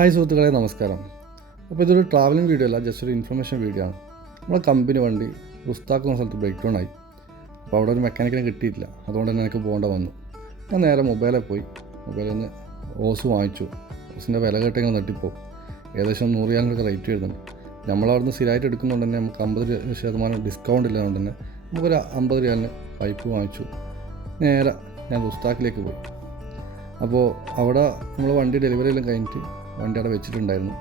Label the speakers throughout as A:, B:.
A: Hi സുഹൃത്തുക്കളെ നമസ്കാരം. അപ്പോൾ ഇതൊരു ട്രാവലിംഗ് വീഡിയോ അല്ല ജസ്റ്റ് ഒരു ഇൻഫർമേഷൻ വീഡിയോ ആണ്. നമ്മുടെ കമ്പനി വണ്ടി ഉസ്താക്കുന്ന സ്ഥലത്ത് ബ്രേക്ക് ഡൗൺ ആയി. അപ്പോൾ അവിടെ ഒരു മെക്കാനിക്കിനെ കിട്ടിയിട്ടില്ല. അതുകൊണ്ട് തന്നെ എനിക്ക് പോകേണ്ട വന്നു. ഞാൻ നേരെ മൊബൈലിൽ പോയി. മൊബൈലിൽ നിന്ന് ഓസ് വാങ്ങിച്ചു. ഓസിന്റെ വില കേട്ടെങ്കിൽ നെട്ടിപ്പോൾ ഏകദേശം നൂറ് രൂപ റേറ്റ് വരുന്നുണ്ട്. നമ്മളവിടുന്ന് സ്ഥിരമായിട്ട് എടുക്കുന്നതുകൊണ്ട് തന്നെ നമുക്ക് അമ്പത് ശതമാനം ഡിസ്കൗണ്ട് ഇല്ലാതുകൊണ്ട് തന്നെ നമുക്കൊരു അമ്പത് രൂപ പൈപ്പ് വാങ്ങിച്ചു. നേരെ ഞാൻ ഉസ്താക്കിലേക്ക് പോയി. അപ്പോൾ അവിടെ നമ്മൾ വണ്ടി ഡെലിവറി എല്ലാം കഴിഞ്ഞിട്ട് വണ്ടി അവിടെ വെച്ചിട്ടുണ്ടായിരുന്നു.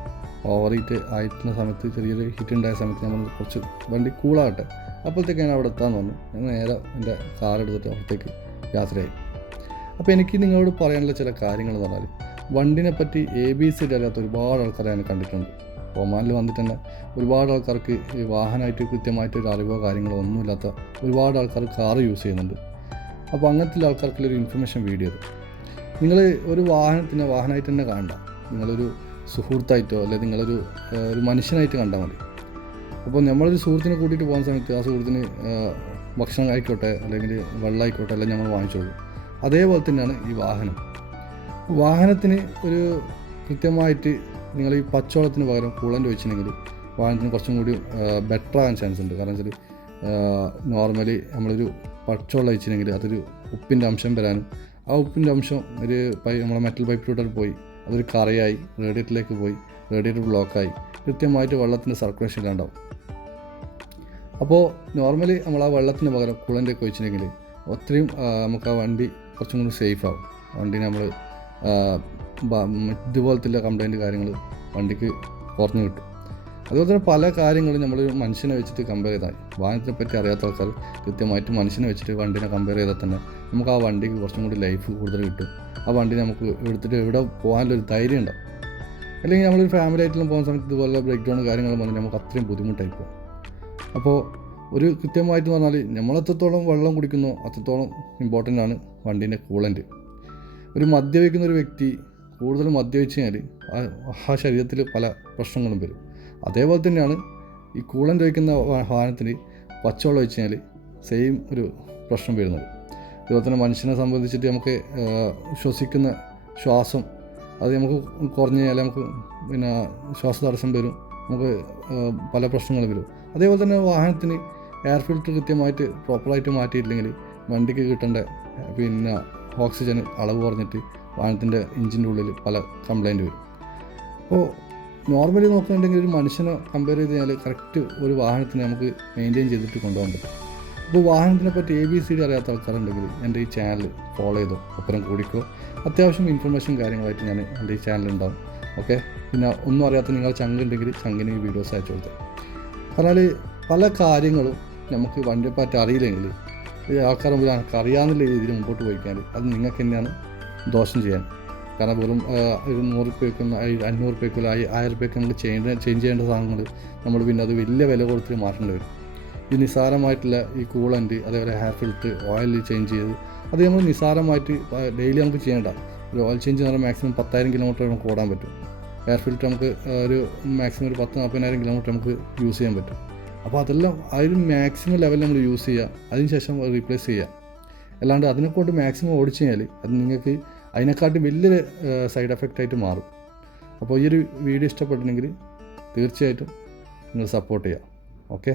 A: ഓവർ ഹീറ്റ് ആയിട്ടുള്ള സമയത്ത് ചെറിയൊരു ഹീറ്റ് ഉണ്ടായ സമയത്ത് നമ്മൾ കുറച്ച് വണ്ടി കൂളാകട്ടെ അപ്പോഴത്തേക്ക് ഞാൻ അവിടെ എത്താൻ വന്നു. ഞാൻ നേരെ എന്റെ കാർ എടുത്തിട്ട് അവിടത്തേക്ക് യാത്രയായി. അപ്പോൾ എനിക്ക് നിങ്ങളോട് പറയാനുള്ള ചില കാര്യങ്ങൾ എന്ന് പറഞ്ഞാൽ വണ്ടിനെ പറ്റി എ ബി സി അറിയാത്ത ഒരുപാട് ആൾക്കാരെ ഞാൻ കണ്ടിട്ടുണ്ട്. ഒമാനിൽ വന്നിട്ട് തന്നെ ഒരുപാട് ആൾക്കാർക്ക് ഈ വാഹനമായിട്ട് കൃത്യമായിട്ട് ഒരു അറിവോ കാര്യങ്ങളോ ഒന്നുമില്ലാത്ത ഒരുപാട് ആൾക്കാർ കാർ യൂസ് ചെയ്യുന്നുണ്ട്. അപ്പോൾ അങ്ങനത്തെ ആൾക്കാർക്കുള്ളൊരു ഇൻഫർമേഷൻ വീഡിയോ നിങ്ങൾ ഒരു വാഹനത്തിനെ വാഹനമായിട്ട് തന്നെ കാണണ്ട. നിങ്ങളൊരു സുഹൃത്തായിട്ടോ അല്ലെങ്കിൽ നിങ്ങളൊരു ഒരു മനുഷ്യനായിട്ട് കണ്ടാൽ മതി. അപ്പോൾ നമ്മളൊരു സുഹൃത്തിനെ കൂട്ടിയിട്ട് പോകുന്ന സമയത്ത് ആ സുഹൃത്തിന് ഭക്ഷണം ആയിക്കോട്ടെ അല്ലെങ്കിൽ വെള്ളം ആയിക്കോട്ടെ എല്ലാം നമ്മൾ വാങ്ങിച്ചോളൂ. അതേപോലെ തന്നെയാണ് ഈ വാഹനം. വാഹനത്തിന് ഒരു കൃത്യമായിട്ട് നിങ്ങൾ ഈ പച്ചവെള്ളത്തിന് പകരം കൂളന്റ് വെച്ചിട്ടുണ്ടെങ്കിൽ വാഹനത്തിന് കുറച്ചും കൂടി ബെറ്റർ ആകാൻ ചാൻസ് ഉണ്ട്. കാരണം വെച്ചാൽ നോർമലി നമ്മളൊരു പച്ചവെള്ളം വെച്ചിട്ടുണ്ടെങ്കിൽ അതൊരു ഉപ്പിന്റെ അംശം വരാനും ആ ഉപ്പിന്റെ അംശം ഒരു പൈ നമ്മളെ മെറ്റൽ പൈപ്പിലൂടെ പോയി അതൊരു കറയായി റേഡിയേറ്ററിലേക്ക് പോയി റേഡിയേറ്റർ ബ്ലോക്കായി. കൃത്യമായിട്ട് വെള്ളത്തിന്റെ സർക്കുലേഷൻ ഇല്ലാണ്ടാവും അപ്പോൾ നോർമലി നമ്മൾ ആ വെള്ളത്തിന് പകരം കൂളന്റെ ഒക്കെ വെച്ചിട്ടുണ്ടെങ്കിൽ ഒത്തിരിയും നമുക്ക് ആ വണ്ടി കുറച്ചും കൂടി സേഫ് ആവും. വണ്ടി നമ്മൾ ഇതുപോലത്തെ കംപ്ലൈന്റ് കാര്യങ്ങൾ വണ്ടിക്ക് കുറഞ്ഞു കിട്ടും. അതുപോലെ തന്നെ പല കാര്യങ്ങളും നമ്മൾ മനുഷ്യനെ വെച്ചിട്ട് കമ്പയർ ചെയ്താൽ വാഹനത്തിനെ പറ്റി അറിയാത്ത ആൾക്കാർ കൃത്യമായിട്ട് മനുഷ്യനെ വെച്ചിട്ട് വണ്ടിനെ കമ്പയർ ചെയ്താൽ തന്നെ നമുക്ക് ആ വണ്ടിക്ക് കുറച്ചും കൂടി ലൈഫ് കൂടുതൽ കിട്ടും. ആ വണ്ടി നമുക്ക് എടുത്തിട്ട് എവിടെ പോകാനുള്ളൊരു ധൈര്യം ഉണ്ടാവും. അല്ലെങ്കിൽ നമ്മളൊരു ഫാമിലി ആയിട്ടുള്ള പോകുന്ന സമയത്ത് ഇതുപോലെ ബ്രേക്ക് ഡൗൺ കാര്യങ്ങളും വന്നിട്ട് നമുക്ക് അത്രയും ബുദ്ധിമുട്ടായി പോകും. അപ്പോൾ ഒരു കൃത്യമായിട്ട് പറഞ്ഞാൽ നമ്മൾ എത്രത്തോളം വെള്ളം കുടിക്കുന്നു അത്രത്തോളം ഇമ്പോർട്ടന്റ് ആണ് വണ്ടീന്റെ കൂളന്റ് ഒരു മദ്യപിക്കുന്ന ഒരു വ്യക്തി കൂടുതൽ മദ്യപിച്ച് കഴിഞ്ഞാൽ ആ ശരീരത്തിൽ പല പ്രശ്നങ്ങളും വരും. അതേപോലെ തന്നെയാണ് ഈ കൂളൻ ഒഴിക്കുന്ന വാഹനത്തിന് പച്ചവെള്ളം വെച്ച് കഴിഞ്ഞാൽ സെയിം ഒരു പ്രശ്നം വരുന്നത്. അതുപോലെ തന്നെ മനുഷ്യനെ സംബന്ധിച്ചിട്ട് നമുക്ക് ശ്വസിക്കുന്ന ശ്വാസം അത് നമുക്ക് കുറഞ്ഞു കഴിഞ്ഞാൽ നമുക്ക് പിന്നെ ശ്വാസതടസ്സം വരും. നമുക്ക് പല പ്രശ്നങ്ങളും വരും. അതേപോലെ തന്നെ വാഹനത്തിന് എയർ ഫിൽറ്റർ കൃത്യമായിട്ട് പ്രോപ്പറായിട്ട് മാറ്റിയിട്ടില്ലെങ്കിൽ വണ്ടിക്ക് കിട്ടേണ്ട പിന്നെ ഓക്സിജൻ അളവ് കുറഞ്ഞിട്ട് വാഹനത്തിന്റെ എഞ്ചിന്റെ ഉള്ളിൽ പല കംപ്ലൈന്റ് വരും. അപ്പോൾ നോർമലി നോക്കുന്നുണ്ടെങ്കിൽ ഒരു മനുഷ്യനെ കമ്പയർ ചെയ്ത് കഴിഞ്ഞാൽ കറക്റ്റ് ഒരു വാഹനത്തിനെ നമുക്ക് മെയിന്റെയിൻ ചെയ്തിട്ട് കൊണ്ടുപോകാൻ പറ്റും. അപ്പോൾ വാഹനത്തിനെ പറ്റി എ ബി സി ഡി അറിയാത്ത ആൾക്കാരുണ്ടെങ്കിൽ എന്റെ ഈ ചാനൽ ഫോളോ ചെയ്തോ ഒപ്പരം കൂടിക്കോ. അത്യാവശ്യം ഇൻഫർമേഷൻ കാര്യങ്ങളായിട്ട് ഞാൻ എന്റെ ഈ ചാനലുണ്ടാവും ഓക്കെ പിന്നെ ഒന്നും അറിയാത്ത നിങ്ങൾ ചങ്കുണ്ടെങ്കിൽ ചങ്കിന് ഈ വീഡിയോസ് അയച്ചു കൊടുത്തു. പറഞ്ഞാൽ പല കാര്യങ്ങളും നമുക്ക് വണ്ടിയെ പറ്റി അറിയില്ലെങ്കിൽ ആൾക്കാർ മുമ്പിൽ അറിയാമെന്നുള്ള രീതിയിൽ മുമ്പോട്ട് പോയിക്കാൻ അത് നിങ്ങൾക്ക് തന്നെയാണ് ദോഷം ചെയ്യാൻ. കാരണം വെറും ഒരു നൂറ് രൂപയ്ക്കും അഞ്ഞൂറ് രൂപയ്ക്കും ആയിരം രൂപയ്ക്ക് നമുക്ക് ചെയ്യേണ്ട ചേഞ്ച് ചെയ്യേണ്ട സാധനങ്ങൾ നമ്മൾ പിന്നെ അത് വലിയ വില കൊടുത്ത് മാറ്റേണ്ടി വരും. ഈ നിസ്സാരമായിട്ടുള്ള ഈ കൂളന്റ് അതേപോലെ ഹെയർ ഫിൽറ്റ് ഓയിൽ ചേഞ്ച് ചെയ്ത് അത് നമ്മൾ നിസ്സാരമായിട്ട് ഡെയിലി നമുക്ക് ചെയ്യേണ്ട. ഒരു ഓയിൽ ചേഞ്ച് എന്ന് പറഞ്ഞാൽ മാക്സിമം പത്തായിരം കിലോമീറ്റർ നമുക്ക് ഓടാൻ പറ്റും. ഹെയർ ഫിൽറ്റ് നമുക്ക് ഒരു മാക്സിമം ഒരു പത്ത് നാൽപ്പതിനായിരം കിലോമീറ്റർ നമുക്ക് യൂസ് ചെയ്യാൻ പറ്റും. അപ്പോൾ അതെല്ലാം ഒരു മാക്സിമം ലെവൽ നമ്മൾ യൂസ് ചെയ്യുക. അതിനുശേഷം റീപ്ലേസ് ചെയ്യുക. അല്ലാണ്ട് അതിനെക്കൊണ്ട് മാക്സിമം ഓടിച്ചു കഴിഞ്ഞാൽ അത് നിങ്ങൾക്ക് അതിനെക്കാട്ടും വലിയൊരു സൈഡ് എഫക്റ്റ് ആയിട്ട് മാറും. അപ്പോൾ ഈ ഒരു വീഡിയോ ഇഷ്ടപ്പെട്ടിട്ടുണ്ടെങ്കിൽ തീർച്ചയായിട്ടും നിങ്ങൾ സപ്പോർട്ട് ചെയ്യുക. ഓക്കെ?